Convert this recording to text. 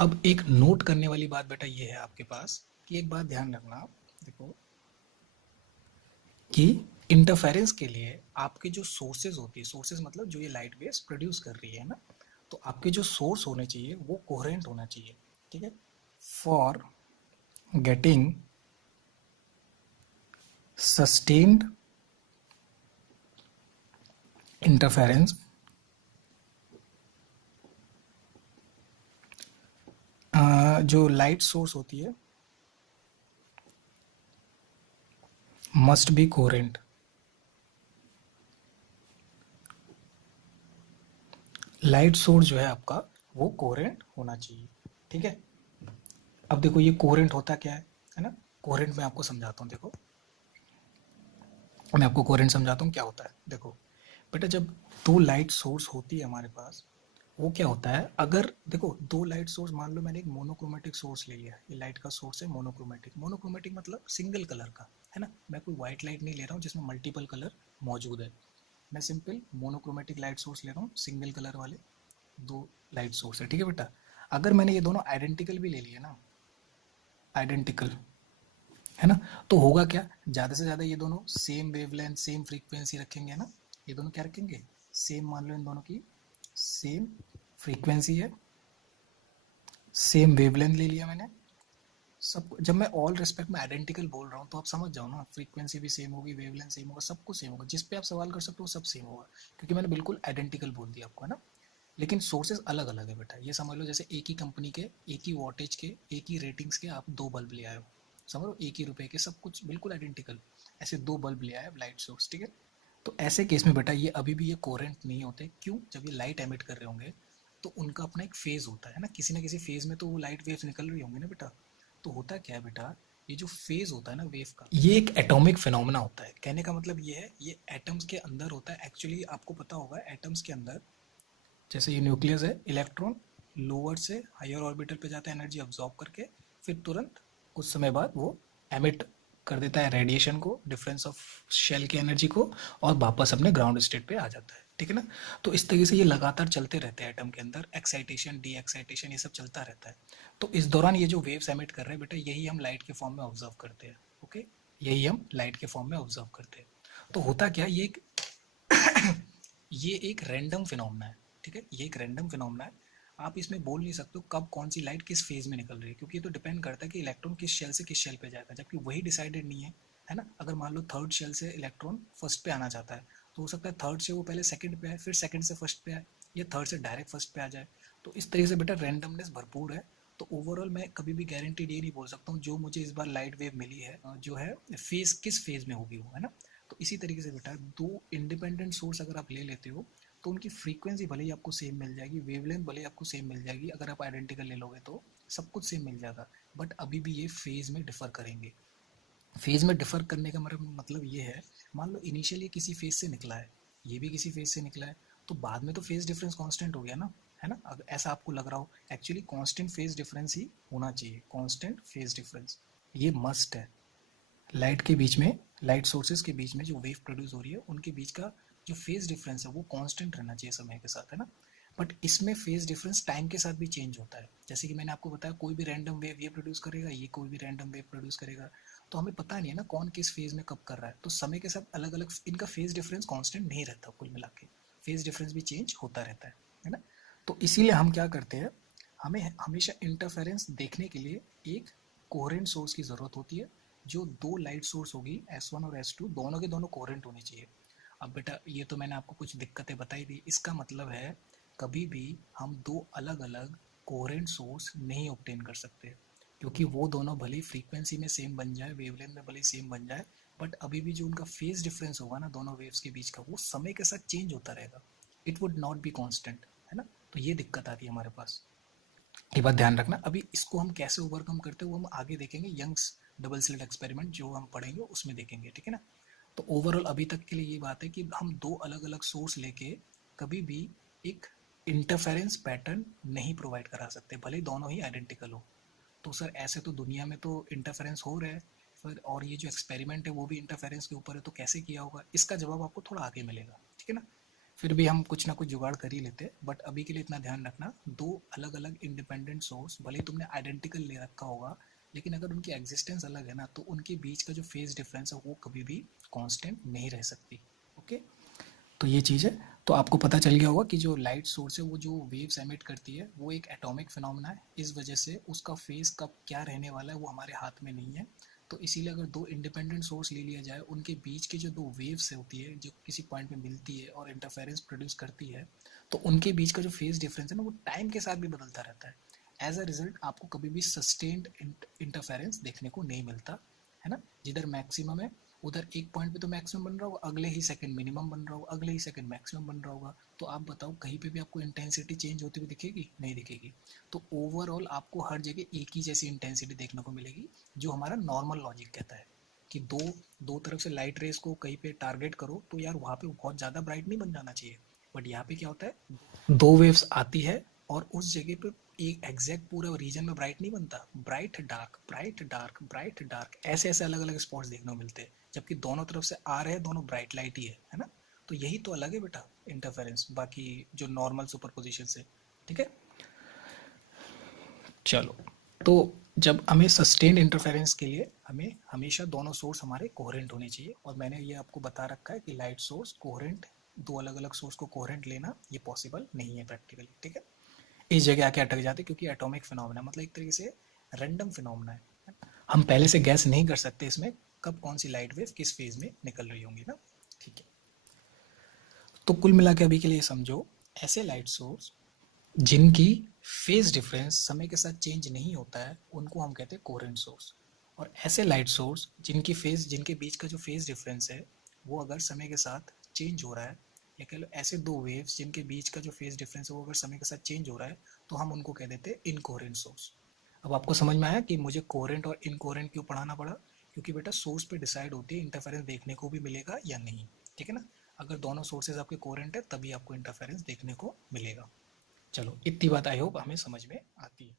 अब एक नोट करने वाली बात बेटा ये है आपके पास कि एक बात ध्यान रखना, देखो कि इंटरफेरेंस के लिए आपके जो सोर्सेज होती है, सोर्सेज मतलब जो ये लाइट वेव्स प्रोड्यूस कर रही है ना, तो आपके जो सोर्स होने चाहिए वो कोहेरेंट होना चाहिए। ठीक है, फॉर गेटिंग सस्टेन्ड इंटरफेरेंस जो लाइट सोर्स होती है must be coherent. Light source जो है आपका वो कोहेरेंट होना चाहिए। ठीक है, अब देखो ये कोहेरेंट होता क्या है ना, कोहेरेंट मैं आपको समझाता हूँ। देखो मैं आपको कोहेरेंट समझाता हूँ क्या होता है। देखो बेटा, जब दो लाइट सोर्स होती है हमारे पास, वो क्या होता है, अगर देखो दो लाइट सोर्स, मान लो मैंने एक मोनोक्रोमेटिक सोर्स ले लिया, ये लाइट का सोर्स है मोनोक्रोमेटिक। मोनोक्रोमेटिक मतलब सिंगल कलर का, है ना, मैं कोई व्हाइट लाइट नहीं ले रहा हूँ जिसमें मल्टीपल कलर मौजूद है। मैं सिंपल मोनोक्रोमेटिक लाइट सोर्स ले रहा हूँ, सिंगल कलर वाले दो लाइट सोर्स है। ठीक है बेटा, अगर मैंने ये दोनों आइडेंटिकल भी ले लिए ना, आइडेंटिकल, है ना, तो होगा क्या, ज़्यादा से ज़्यादा ये दोनों सेम वेवलेंथ सेम फ्रीक्वेंसी रखेंगे ना। ये दोनों क्या रखेंगे, सेम, मान लो इन दोनों की सेम फ्रीक्वेंसी है, सेम वेवलेंथ ले लिया मैंने। सब जब मैं ऑल रिस्पेक्ट में आइडेंटिकल बोल रहा हूँ तो आप समझ जाओ ना, फ्रीक्वेंसी भी सेम होगी, वेवलेंथ सेम होगा, सब कुछ सेम होगा, जिस पे आप सवाल कर सकते हो सब सेम होगा, क्योंकि मैंने बिल्कुल आइडेंटिकल बोल दिया आपको, है ना। लेकिन सोर्सेज अलग अलग है बेटा, ये समझ लो जैसे एक ही कंपनी के, एक ही वोल्टेज के, एक ही रेटिंग्स के आप दो बल्ब ले आए हो, समझ लो एक ही रुपए के, सब कुछ बिल्कुल आइडेंटिकल, ऐसे दो बल्ब ले आए लाइट सोर्स। ठीक है, तो ऐसे केस में बेटा ये अभी भी ये कोरेंट नहीं होते। क्यों, जब ये लाइट एमिट कर रहे होंगे तो उनका अपना एक फेज होता है ना किसी फेज में तो वो लाइट वेव्स निकल रही होंगी ना बेटा। तो होता क्या है बेटा, ये जो फेज होता है ना वेव का, ये एक एटॉमिक फिनोमेना होता है। कहने का मतलब ये है, ये एटम्स के अंदर होता है। एक्चुअली आपको पता होगा एटम्स के अंदर, जैसे ये न्यूक्लियस है, इलेक्ट्रॉन लोअर से हायर ऑर्बिटल पे जाता है एनर्जी अब्जॉर्ब करके, फिर तुरंत कुछ समय बाद वो एमिट कर देता है रेडिएशन को, डिफरेंस ऑफ शेल की एनर्जी को, और वापस अपने ग्राउंड स्टेट पे आ जाता है। ठीक है ना, तो इस तरीके से ये लगातार चलते रहते हैं एटम के अंदर, एक्साइटेशन डी एक्साइटेशन ये सब चलता रहता है। तो इस दौरान ये जो वेव्स एमिट कर रहे हैं बेटा, यही हम लाइट के फॉर्म में ऑब्जर्व करते हैं। ओके, यही हम लाइट के फॉर्म में ऑब्जर्व करते हैं। तो होता क्या, ये एक रैंडम फिनोमेना है। ठीक है, ये एक रैंडम फिनोमेना है। आप इसमें बोल नहीं सकते हो कब कौन सी लाइट किस फेज में निकल रही है, क्योंकि ये तो डिपेंड करता है कि इलेक्ट्रॉन किस शेल से किस शेल पे जाएगा, जबकि वही डिसाइडेड नहीं है ना। अगर मान लो थर्ड शेल से इलेक्ट्रॉन फर्स्ट पे आना चाहता है, तो हो सकता है थर्ड से वो पहले सेकंड पे आए, फिर सेकंड से फर्स्ट पे आए, या थर्ड से डायरेक्ट फर्स्ट पे आ जाए। तो इस तरीके से बेटा रैंडमनेस भरपूर है। तो ओवरऑल मैं कभी भी गारंटीड ये नहीं बोल सकता हूँ जो मुझे इस बार लाइट वेव मिली है जो है फेज किस फेज में होगी वो, है ना। तो इसी तरीके से बेटा दो इंडिपेंडेंट सोर्स अगर आप ले लेते हो तो उनकी फ्रीक्वेंसी भले ही आपको सेम मिल जाएगी, वेवलेंथ भले ही आपको सेम मिल जाएगी, अगर आप आइडेंटिकल ले लोगे तो सब कुछ सेम मिल जाएगा, बट अभी भी ये फेज में डिफर करेंगे। फेज में डिफर करने का मेरा मतलब ये है, मान लो इनिशियली किसी फेज से निकला है, ये भी किसी फेज से निकला है, तो बाद में तो फेज डिफरेंस कांस्टेंट हो गया ना, है ना। अगर ऐसा आपको लग रहा हो, एक्चुअली कांस्टेंट फेज डिफरेंस ही होना चाहिए, कांस्टेंट फेज डिफरेंस ये मस्ट है। लाइट के बीच में, लाइट सोर्सेज के बीच में जो वेव प्रोड्यूस हो रही है उनके बीच का जो फेज डिफरेंस है वो कांस्टेंट रहना चाहिए समय के साथ, है ना। बट इसमें फेज डिफरेंस टाइम के साथ भी चेंज होता है। जैसे कि मैंने आपको बताया कोई भी रैंडम वेव ये प्रोड्यूस करेगा, ये कोई भी रैंडम वेव प्रोड्यूस करेगा, तो हमें पता नहीं है ना कौन किस फेज में कब कर रहा है। तो समय के साथ अलग अलग इनका फेज डिफरेंस कांस्टेंट नहीं रहता, कुल मिला के फेज डिफरेंस भी चेंज होता रहता है ना। तो इसीलिए हम क्या करते हैं, हमें हमेशा इंटरफेरेंस देखने के लिए एक कोहेरेंट सोर्स की ज़रूरत होती है। जो दो लाइट सोर्स होगी S1 और S2 दोनों के दोनों कोहेरेंट होने चाहिए। अब बेटा ये तो मैंने आपको कुछ दिक्कतें बताई दी, इसका मतलब है कभी भी हम दो अलग अलग कोहेरेंट सोर्स नहीं ऑब्टेन कर सकते, क्योंकि वो दोनों भले ही फ्रीक्वेंसी में सेम बन जाए, वेवलेंथ में भले ही सेम बन जाए, बट अभी भी जो उनका फेज डिफरेंस होगा ना दोनों वेव्स के बीच का, वो समय के साथ चेंज होता रहेगा। It would not be constant, है ना। तो ये दिक्कत आती है हमारे पास, ये बात ध्यान रखना। अभी इसको हम कैसे ओवरकम करते हैं वो हम आगे देखेंगे, यंग्स डबल स्लिट एक्सपेरिमेंट जो हम पढ़ेंगे उसमें देखेंगे, ठीक है ना। तो ओवरऑल अभी तक के लिए ये बात है कि हम दो अलग अलग सोर्स लेके कभी भी एक इंटरफेरेंस पैटर्न नहीं प्रोवाइड करा सकते, भले ही दोनों ही आइडेंटिकल हो। तो सर ऐसे तो दुनिया में तो इंटरफेरेंस हो रहा है, फिर और ये जो एक्सपेरिमेंट है वो भी इंटरफेरेंस के ऊपर है, तो कैसे किया होगा, इसका जवाब आपको थोड़ा आगे मिलेगा, ठीक है ना। फिर भी हम कुछ ना कुछ जुगाड़ कर ही लेते हैं, बट अभी के लिए इतना ध्यान रखना, दो अलग अलग इंडिपेंडेंट सोर्स भले ही तुमने आइडेंटिकल ले रखा होगा, लेकिन अगर उनकी एग्जिस्टेंस अलग है ना, तो उनके बीच का जो फेज डिफरेंस है वो कभी भी कांस्टेंट नहीं रह सकती। ओके, तो ये चीज़ है। तो आपको पता चल गया होगा कि जो लाइट सोर्स है वो जो वेव्स एमिट करती है वो एक एटॉमिक फिनोमेना है, इस वजह से उसका फेस कब क्या रहने वाला है वो हमारे हाथ में नहीं है। तो इसीलिए अगर दो इंडिपेंडेंट सोर्स ले लिया जाए, उनके बीच की जो दो वेव्स होती है जो किसी पॉइंट में मिलती है और इंटरफेरेंस प्रोड्यूस करती है, तो उनके बीच का जो फेस डिफरेंस है ना वो टाइम के साथ भी बदलता रहता है। एज अ रिजल्ट आपको कभी भी सस्टेन्ड इंटरफेरेंस देखने को नहीं मिलता है ना। जिधर मैक्सिमम है उधर एक पॉइंट पे तो मैक्सिमम बन रहा होगा, अगले ही सेकंड मिनिमम बन रहा होगा, अगले ही सेकंड मैक्सिमम बन रहा होगा। तो आप बताओ कहीं पे भी आपको इंटेंसिटी चेंज होती हुई दिखेगी? नहीं दिखेगी। तो ओवरऑल आपको हर जगह एक ही जैसी इंटेंसिटी देखने को मिलेगी, जो हमारा नॉर्मल लॉजिक कहता है कि दो दो तरफ से लाइट रेस को कहीं पे टारगेट करो तो यार वहाँ पे बहुत ज़्यादा ब्राइट नहीं बन जाना चाहिए। बट यहाँ पे क्या होता है, दो वेव्स आती है और उस जगह पे एक एग्जैक्ट पूरा रीजन में ब्राइट नहीं बनता, bright dark bright dark bright dark ऐसे ऐसे अलग अलग स्पॉट्स देखने को मिलते हैं, जबकि दोनों तरफ से आ रहे हैं, दोनों ब्राइट लाइट ही है ना। तो यही तो अलग है बेटा इंटरफेरेंस बाकी जो नॉर्मल सुपरपोजिशन से। ठीक है, चलो। तो जब हमें सस्टेन्ड इंटरफेरेंस के लिए हमें हमेशा दोनों सोर्स हमारे कोहेरेंट होने चाहिए, और मैंने ये आपको बता रखा है कि लाइट सोर्स कोहेरेंट, दो अलग अलग सोर्स को कोहेरेंट लेना ये पॉसिबल नहीं है प्रैक्टिकली। ठीक है, इस जगह आके अटक जाते क्योंकि एटॉमिक फिनोमेना मतलब एक तरीके से रैंडम फिनोमेना है। हम पहले से गैस नहीं कर सकते इसमें कब कौन सी लाइट वेव किस फेज में निकल रही होंगी ना। ठीक है, तो कुल मिला के अभी के लिए समझो, ऐसे लाइट सोर्स जिनकी फेज डिफरेंस समय के साथ चेंज नहीं होता है उनको हम कहते हैं कोहेरेंट सोर्स। और ऐसे लाइट सोर्स जिनके बीच का जो फेज डिफरेंस है वो अगर समय के साथ चेंज हो रहा है, या कह लो ऐसे दो वेव्स जिनके बीच का जो फेज डिफरेंस है वो अगर समय के साथ चेंज हो रहा है, तो हम उनको कह देते हैं इनकोहेरेंट सोर्स। अब आपको समझ में आया कि मुझे कोहेरेंट और इनकोहेरेंट क्यों पढ़ाना पड़ा? क्योंकि बेटा सोर्स पे डिसाइड होती है इंटरफेरेंस देखने को भी मिलेगा या नहीं। ठीक है ना, अगर दोनों सोर्सेज आपके कोहेरेंट है तभी आपको इंटरफेरेंस देखने को मिलेगा। चलो इतनी बात आई होप हमें समझ में आती है।